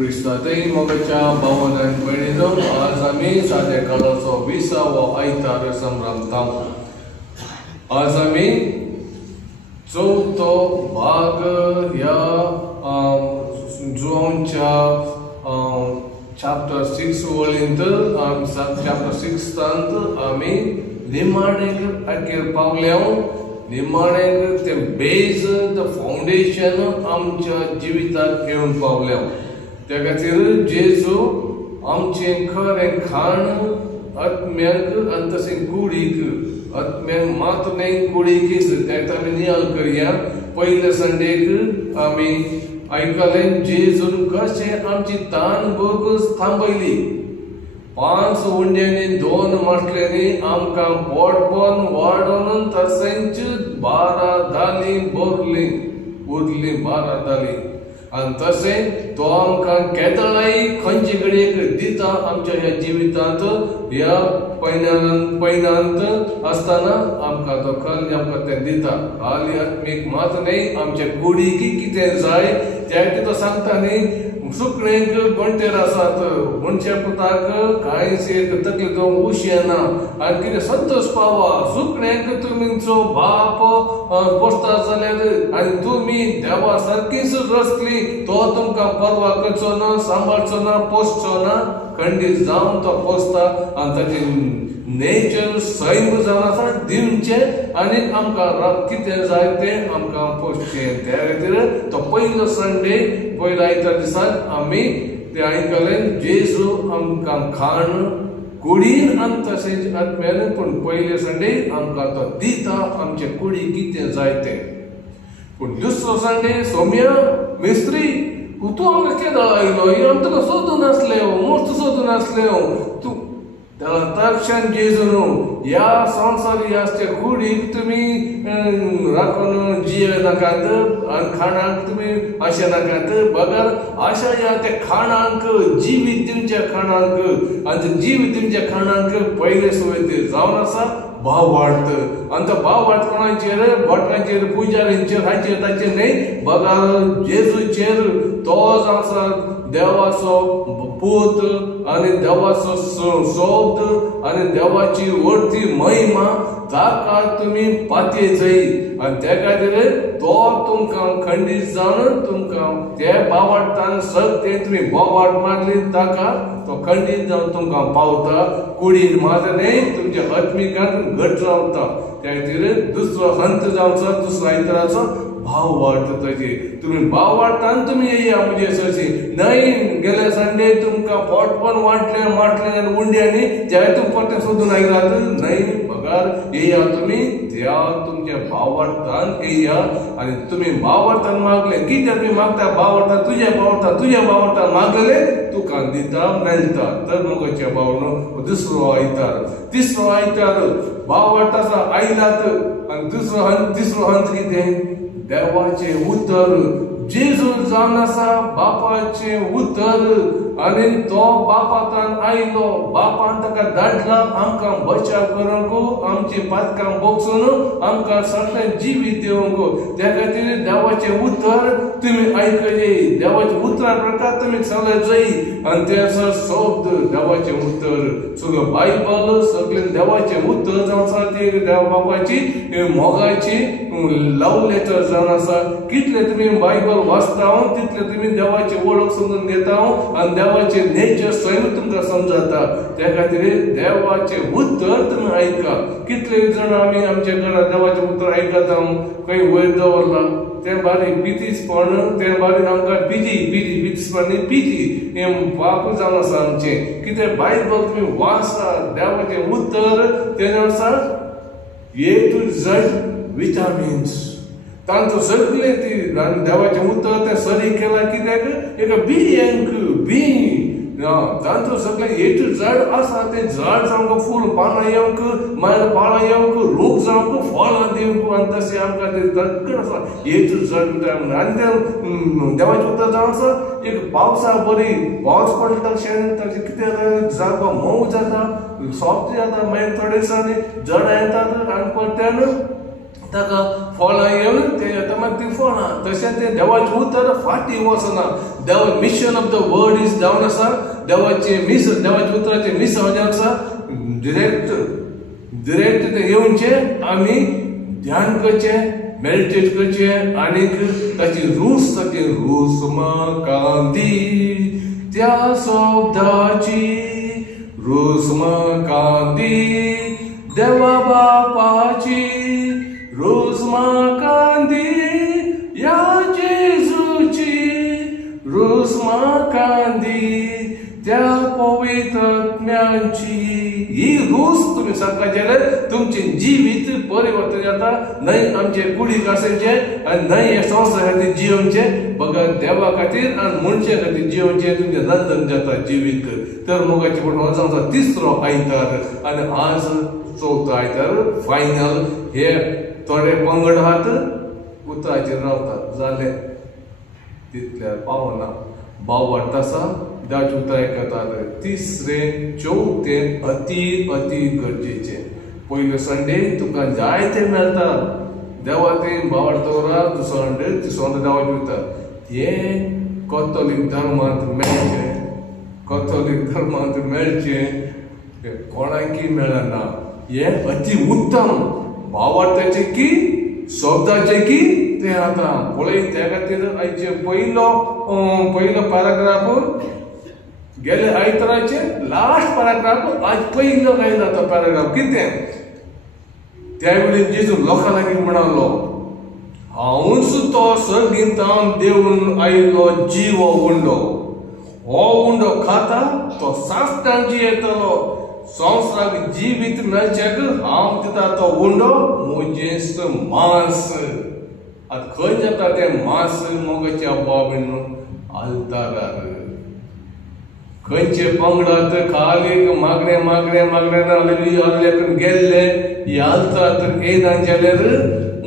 क्रिस्तातही मोगाच्या भावनान पळयलो आज आमी सादेकाळाचो 20वो आयतार संभ्रमता। आज आमी चौथो भाग ह्या जुआंच्या चॅप्टर 6 वळींत चॅप्टर 6 आमी निमाणेक आखेर पावल्याव। निमाणेक ते बेज द फाउंडेशन आमच्या जिवितांत घेवन पावल्याव। त्या खातीर जेजू आमचे खरें खाण आत्म्याक आनी तशें कुडीक आत्म्याक मात न्ही कुडीकीच तेका आमी नियाळ करया। पयले संडेक आमी आयकलें जेजून कशें आमची तान भोगूस थांबयली। 5 उंड्यांनी 2 माटल्यांनी आमकां पोटपण वाडोवन तशेंच 12 दाली भरली उरली 12 दाली आनी तशें तो आमकां केदळाय खंयचे कडेक दिता आमच्या ह्या जिवितांत। ह्या पैनांत आसतना आमकां तो खंय आमकां तें दिता। खाली आत्मीक मात न्ही आमच्या कुडीक कितें जाय त्या तो सांगता न्ही। सुकणेक गोंटेर आसात मनशा पुताक कांयच एक तकली जावं उशेना आनी कितें संतोष पावा। सुकणेक तुमचो बाप पोसता जाल्यार आनी तुमी देवा सारकीच रचली तो तुमकां परवा करचो ना सांबाळचो ना पोसचो ना। खंडीत जावन तो पोसता आनी ताचें नेचर सैम जावन आसा दिवचें आनी आमकां कितें जाय तें आमकां पोसचें। त्या खातीर तो पयलो संडे पयल्या आयतार दिसाक आमी तें आयकलें जेजू आमकां खाण कुडीन आनी तशेंच आत्म्यान पूण पयले संडे आमकां तो दिता आमचे कुडी कितें जाय तें। पूण दुसरो संडे सोम्या मिस्त्री तूं आमकां केदळ आयलो आमी तुका सोदून आसले मस्त सोदून आसले तूं तक्षण जेजून ह्या संवसारी आसचे कुडीक तुमी राखून जिये नाकात आनी खाणाक तुमी आशा नाकात। बगर आशा या त्या खाणांक जिवीत दिवच्या खाणांक आनी जिवीत दिवच्या खाणांक पयले सुवातेर जावन आसा भाव वाडत आनी तो भाव वाडत कोणाचेर भटकांचेर पुजारींचेर हाचेर ताचेर न्ही बगर जेजूचेर तो जावन आसा देवाचो पूत आनी देवाचो शब्द आनी देवाची व्हडती महिमा ताका तुमी पातयेचय आनी त्या खातीर तो तुमकां खंडीत जावन तुमकां ते बावाडटान सगळें तुमी बोवाड मारली ताका तो खंडीत जावन तुमकां पावता कुडीन मात न्ही तुमच्या आत्मिकांत घट रावता। त्या खातीर दुसरो हंत जावचो दुसऱ्या आयताराचो भाव वाडटा ताचे तुमी भाव वाडटा आनी तुमी येया म्हणजे अशी न्हय गेले संडे तुमकां पोटपण वाटलें माटलें आनी उंड्यांनी त्या तुमी परतें सोदून आयलात न्हय बगार येया तुमी त्या तुमचे भाव वाडटान येया आनी तुमी भाव वाडटान मागले कितें तुमी मागता भाव वाडटा तुजे भाव वाडटा मागले तुका दिता मेळटा। तर मोगाच्या भावनो दुसरो आयतार तिसरो आयतार भाव वाडटा आयलात आनी तिसरो हंत कितें देवाचे उतर जेजू जावन आसा बापाचे उतर आनी तो बापातान आयलो बापान ताका धाडला आमकां बचाव करूंक आमची पातकां बोगसून आमकां सगळें जिवीत दिवंक। त्या खातीर देवाचे उतर तुमी आयकले देवाचे उतरा प्रकार तुमी सगळे जय आनी ते आसा शब्द देवाचे उतर सगळो बायबल सगळें देवाचे उतर जावन आसा ती देवा बापाची मोगाची लव लेटर जावन आसा। कितले तुमी बायबल वाचता तितले तुमी देवाची वळख समजून घेता आनी देवाचे नेचर स्वयं तुमकां समजता। त्या खातीर देवाचे उतर तुमी आयका। कितले जाण आमी आमच्या घरांत देवाचे उतर आयकता खंय वयर दवरला तें बारीक पितीसपण तें बारीक आमकां पितीसपण पिती हें पाप जावन आसा आमचें। कितें बायबल तुमी वाचता देवाचें उतर तें आसा A to Z विटामिन्स तांचो सगळे ती देवाचें उतर तें सरी केला कित्याक एका बियांक बी तांचो सगळें A to Z आसा तें झाड जावंक फूल पानां येवंक मागीर पाळां येवंक रोग जावंक फळां दिवंक आनी तशें आमकां तें तक्कड आसा A to Z विटामीन। आनी तें देवाचें उतर जावन आसा एक पावसा बरी पावस पडटा शेण ताचें कितें जागो मोव जाता सॉफ्ट जाता मागीर थोडे दिसांनी झाडां येतात आनी परत्यान ताका फळां येवन ते येता मात ती फळां तशें तें देवाचें उतर फाटीं वचना. देवा mission of the word is down आसा. देवाच्या उतराचें मिसाव जें आसा डिरेक्ट ते येवचे आमी ध्यान करचें मेडिटेट करचें आनी ताची रूच म्हाका दी त्या शब्दाची रूच म्हाका दी देवा बापाची रूच म्हाका दी या जेजूची रूच म्हाका दी त्या पवित्रात्म्याची. ही रूच तुम्ही सांगता जाल्यार तुमचें जिवीत परिवर्तन जाता. न्हय आमचे कुडीक आसायचें आनी न्हय हे संवसारा खातीर जियोवचें बघा देवा खातीर आनी मनशा खातीर जियोवचें तुमचें नंदन जाता जिवीत. तर मोगाचें पडून हो जाता तिसरो आयतार आनी आज चवथो आयतार फायनल. हे थोडे पंगड आहात उतराचेर रावतात जालें तितल्यार पावना. भाव वाडटा आसा देवाचें उतर आयकतात. तिसरें चवथें अति गरजेचें. पयलो संडे तुका जाय तें मेळटा देवा तें भाव दवरा. दुसरो संडे देवाचें उतर हें कॅथोलीक धर्मांत मेळचें. कॅथोलीक धर्मांत मेळचें कोणाकी मेळना. हें अति उत्तम भावार्थाचें की शब्दाचें की तें आतां पळय. त्या खातीर आयचे पयलो पॅराग्राफ गेले आयताराचे लास्ट पॅराग्राफ आज पयलो घायला तो पॅराग्राफ. कितें त्या वेळी जेजू लोकां लागीं म्हणालो हांवूच तो सर्गींतान देवून आयिल्लो जीव उंडो. हो उंडो खाता तो साश्टांची येतलो. संवसाराक जिवीत मेळचेक हांव दिता तो उंडो म्हजें मांस. आतां खंय जाता तें मांस मोगाच्या बाबीन आल्तारार. खंयचे पंगडात खाली मागणे करून गेल्ले हे आल्तार तर येना जाल्यार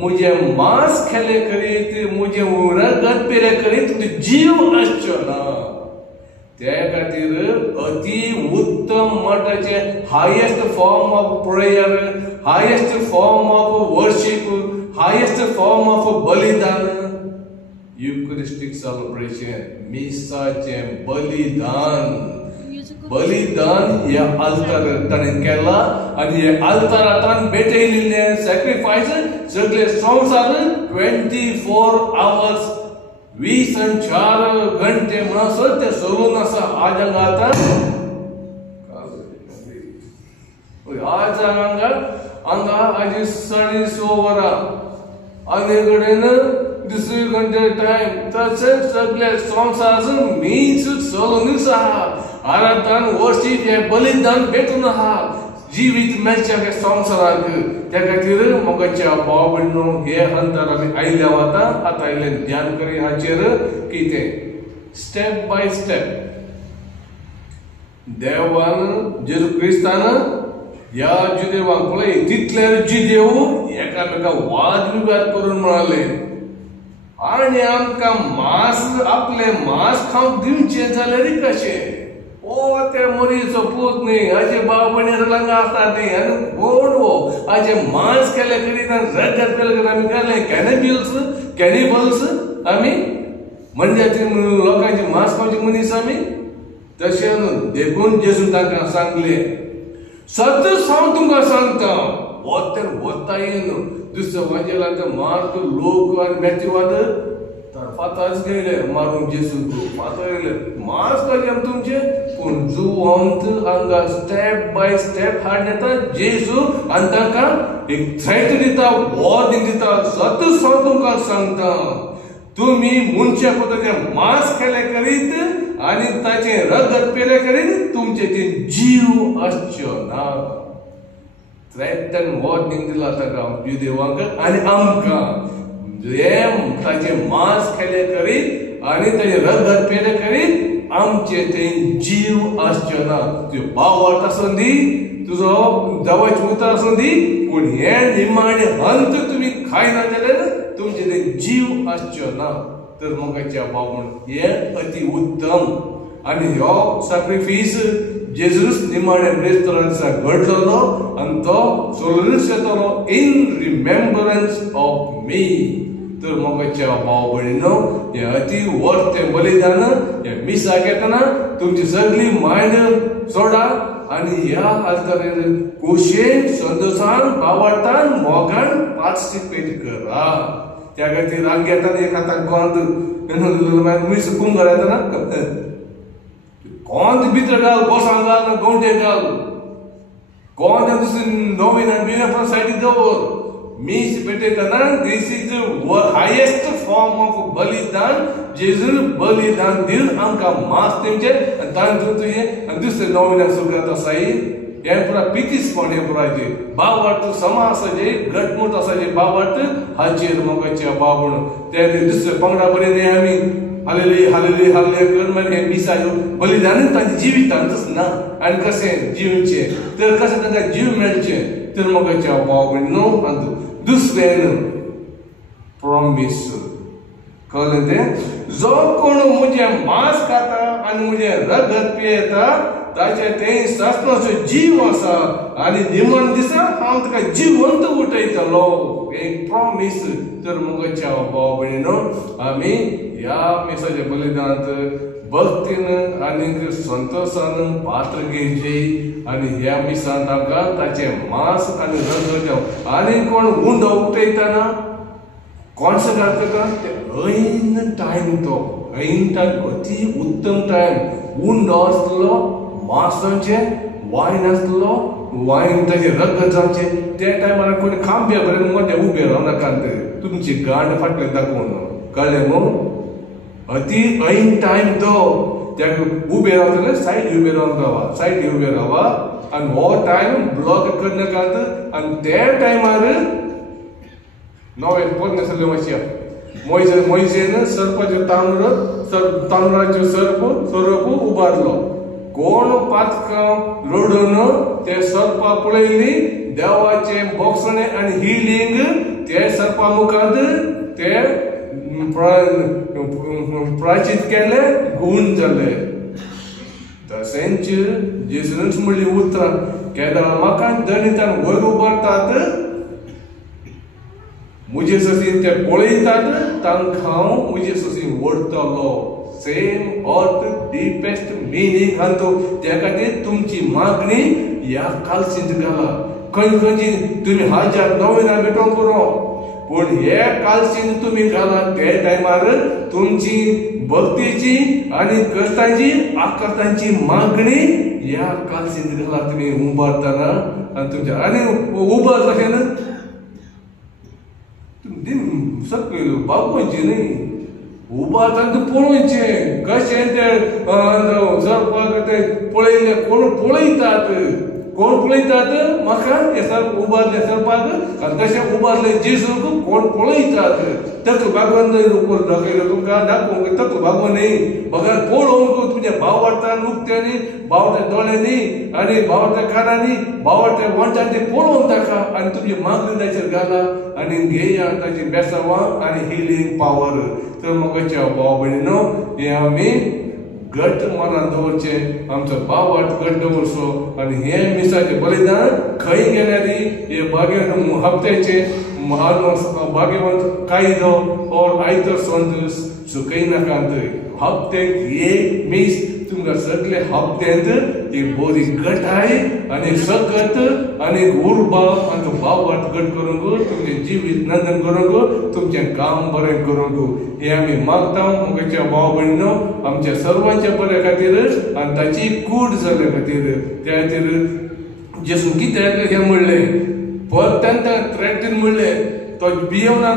म्हजें मांस खेले करीत म्हजें रगत पेले करीत तुजो जीव आसचो ना. त्या खातीर अति उत्तम मठाचे highest form of prayer, highest form of worship, highest form of बलिदान युकरिस्टिक सेलिब्रेशन. मिसाचें बलिदान हे आल्तार ताणें केला आनी हे आल्तारांतल्यान भेटयिल्लें सॅक्रिफायस सगळे संवसार 24 hours 24 घंटे म्हणसर ते चलून आसा. आज हांगा हांगा आजी 6:30 वरां आनी कडेन दुसरे घंटे टायम. तशें सगळे संवसार मीच चलूनच आहा. आराधन वर्शीप हे बलिदान भेटून आहा जिवीत मेळच्या हे संवसाराक. त्या खातीर मोगाच्या भाव भयणो हे अंतर आमी आयल्या वता. आतां आयलें ध्यान करी हाचेर कितें स्टेप बाय स्टेप देवान जेजू क्रिस्तान ह्या जुदेवांक पळय तितलेर जुदेव एकामेकांक वाद विवाद करून म्हणाले आनी आमकां मांस आपले मांस खावंक दिवचें जाल्यार कशें. ओ ते मनीसो पूत न्ही हाचे भाव भयणी लंगा आसता न्ही आनी कोण हो हाचे मांस केले करीत आनी रगत केले करीत आमी केले कॅनिबल्स आमी म्हणजे लोकांचे मांस खावचे मनीस आमी. तशें देखून जेजून तांकां सांगले सत सांग तुमकां सांगता वोत्तेर वता येयन. दुसऱ्या वाजेलांचे मार्क लोक आनी मेथीवाद फाताच गेले मारून जेजूक फातर येयले मांस खावचे तुमचे. पूण जुवंत हांगा स्टेप बाय स्टेप हाड येता जेजू आनी तांकां एक थ्रेट दिता वॉर्निंग दिता. सत सांग तुमकां सांगता तुमी मनशा कोताचें मांस केले करीत आनी ताचें रगत पेले करीत तुमचे ते जीव आसच्यो ना. थ्रेट एंड वॉर्निंग दिला ताका जुदेवांक आनी आमकां. ताचे मांस खेले करीत आनी ताचे रगत पेले करीत आमचे ते जीव आसच्यो ना. तुजो भाव वाट आसूं दी तुजो देवाचें उतर आसूं दी पूण हे निमाणे अंत तुमी खायना जाल्यार तुमचे ते जीव आसच्यो ना. तर मोगाच्या भाव म्हण हे अति उत्तम आणि ह्यो सॅक्रिफाईस जेजूस निमाणे ब्रेस्तांचा घडलो आणि तो सोलूनच येतलो इन रिमेंबरन्स ऑफ मी. तर मोगाच्या भाव भयणीनो, हे अति वर्थ तें बलिदान हे मिसा घेतना तुमची सगळी मांड सोडा आणि ह्या आल्तारेर कुशेन संतोषान बावार्थान मोगान पार्टिसिपेट करा. त्या खातीर आमी घेता एक हाताक गोंद मिस कुंभार येता ना, गोंद भितर घाल, बोसांक घाल ना गोंडे घाल, गोंद नवीन बिना सायडीक दवर. मीस पेटयतना दिस इज हायेस्ट फॉर्म ऑफ बलिदान. जेजून बलिदान दिवन आमकां मास तेंचे आनी तांतून तुये आनी दुसरे नवीन सुगात आसाय हे पुरा पितीसपण हे पुराचे बावार्थ समासाचे घटमूट आसाचे बावार्थ हाचेर मोगाच्या बाबूण ते दुसरे पंगडा बरें न्ही आमी हालेली हालेली हाले कर मागीर हे मिसायो बलिदान तांचे जिवितांतच ना. आनी कशें जिवचे तर कशें तांकां जीव मेळचे तर मोगाच्या बाबूण न्हू. दुसरें प्रॉमिस कळ्ळें तें, जो कोण म्हजे मांस खाता आनी म्हजे रगत पियेता ताचे तें सासणाचो जीव आसा आनी निमण दिसा हांव ताका जिवंत उठयतलो. एक प्रॉमिस. तर मोगाच्या भाव भयणीनो, आमी ह्या मिसाच्या बलिदानांत भक्तीन आनी संतोषान पात्र घेवची आनी ह्या मिसांत आमकां ताचे मांस आनी रगत आनी कोण उंडो उठयतना कोण सगळ्यात ताका ऐन टायम, तो ऐन टायम अति उत्तम टायम. उंडो आसलो मांस जावचे, वायन आसलो वायन ताचे रगत जावचे. त्या टायमार कोणी खांब्या बरें मोठे उबे रावनाकात तुमची गांड फाटले दाखोवन. कळ्ळें न्हू. अति ऐन टायम तो त्या उबे रावतले सायडी उबे रावन रावा, सायडी उबे रावा आनी हो टायम ब्लॉक करनाकात. आनी त्या टायमार नवे पोरणे मातशें मोयजेन सर्पाचो तांदळाचो सर्प उबारलो. कोण पातकां रडून ते सर्पा पळयली, देवाचे बोगसणे आनी हिलींग ते सर्पा मुखांत ते प्राचित केले, गुण जाले. तशेंच जेजूनच म्हणली उतरां केदार म्हाका दणितान वयर उबारतात, मुजे ससीन ते पळयतात तांकां हांव मुजे ससीन ओडटलो. सेम अर्थ डीपेस्ट मिनींग हांतो. त्या खातीर तुमची मागणी ह्या कालसींत घाला. खंयची तुमी हाज्यात नवीन भेटोन करो पूण हे कालसींत तुमी घाला. ते टायमार तुमची भक्तीची आनी कश्टांची आकातांची मागणी ह्या कालसींत घाला. तुमी उबारतना आनी तुमच्या आनी उबार कशें ना सकयल बागोवची न्ही, उबारतना पळोवचें कशें ते सर्पाक ते पळयले कोण पळयतात, कोण पळयतात म्हाका हे सर्प उबारले सर्पाक आनी तशें उबारले जेजूक कोण पळयतात. तक भागवंत दाखयलो तुमकां दाखोवंक तक भागवं न्ही बघा पळोवंक तुमच्या भावार्थान उक्त्यांनी भावार्थ्या दोळ्यांनी आनी भावार्थ्या कानांनी भावार्थ्या वंटांनी पळोवन ताका आनी तुमची मागणी ताचेर घाला आनी घेया ताची बेसांवां आनी हिलींग पावर. तर मोगाच्या भाव भयणीनो, हे आमी घट मनान दवरचें, आमचो भावार्थ घट दवरचो आनी हे मिसाचें बलिदान खंय गेल्यारी हे भाग्यवंत हप्त्याचे भाग्यवंत कायदो और आयतर संत चुकय नाकात. हप्त्याक एक मीस तुमकां सगळे हप्त्यांत एक बरी घटाय आनी सकत आनी उर्बा आनी भावार्थ घट करूंक तुमचें जिवीत नंदन करूंक तुमचें काम बरें करूंक हे आमी मागता. मुगाच्या भाव भयणीनो, आमच्या सर्वांच्या बऱ्या खातीर आनी ताची कूड जाल्या खातीर. त्या खातीर जेजून कित्याक हें म्हणलें परत्यांत त्रेटीन म्हणलें तो भियेवना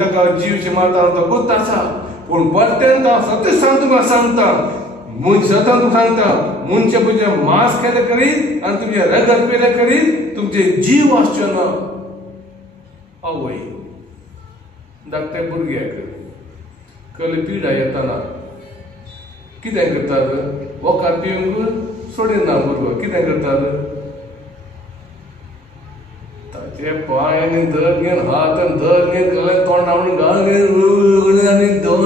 ताका जीवचे मारता तो गुप्त आसा पूण परत्यांत हांव सतीच तुमकां सांगता सदां तुका सांगता मनशा तुजे मांस केले करीत आनी तुमचे रगत पेले करीत तुमचे जीव आसचो ना. आवय धाकट्या भुरग्याक कली पिडा येतना कितें करतात? वोकार पिवंक सोडिना भुरगो. कितें करतात? ताचे पांय आनी धर घेवन हात आनी धर घेवन गळ्यान तोंडा म्हणून घाल घेवन आनी दोन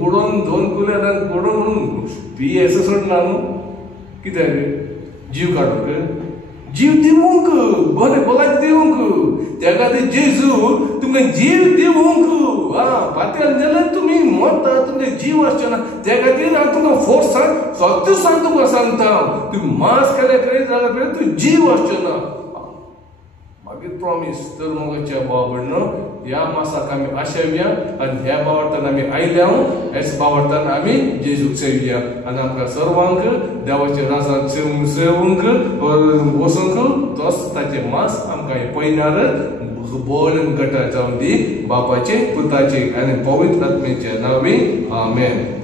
बुडोवन दोन कुल्यार फोडून म्हणून बीएस सोडना न्हू कित्याक जीव काडूंक जीव दिवंक बरें भलायक दिवंक त्या खातीर जेजू तुमकां जीव दिवंक फात्यान जाल्यार तुमी मरता तुमचे जीव आसचे ना त्या खातीर हांव तुमकां फोर्सान सत्य तुका सांगता तुमी मास केले करीत जाल्यार तुजो जीव आसचे ना मागीर प्रॉमिस तर मोगाच्या बाबडनो ह्या मासाक आमी आशेवया आनी ह्या बावरतान आमी आयल्या हेच बावरतान आमी जेजूक सेवया आनी आमकां सर्वांक देवाच्या रासांत सेवूंक वचूंक तोच ताचें मास आमकां पयल्यार बरें गटा जावन दी बापाचे पुताचे आनी पवित्र आत्मेच्या नांवी आमेन.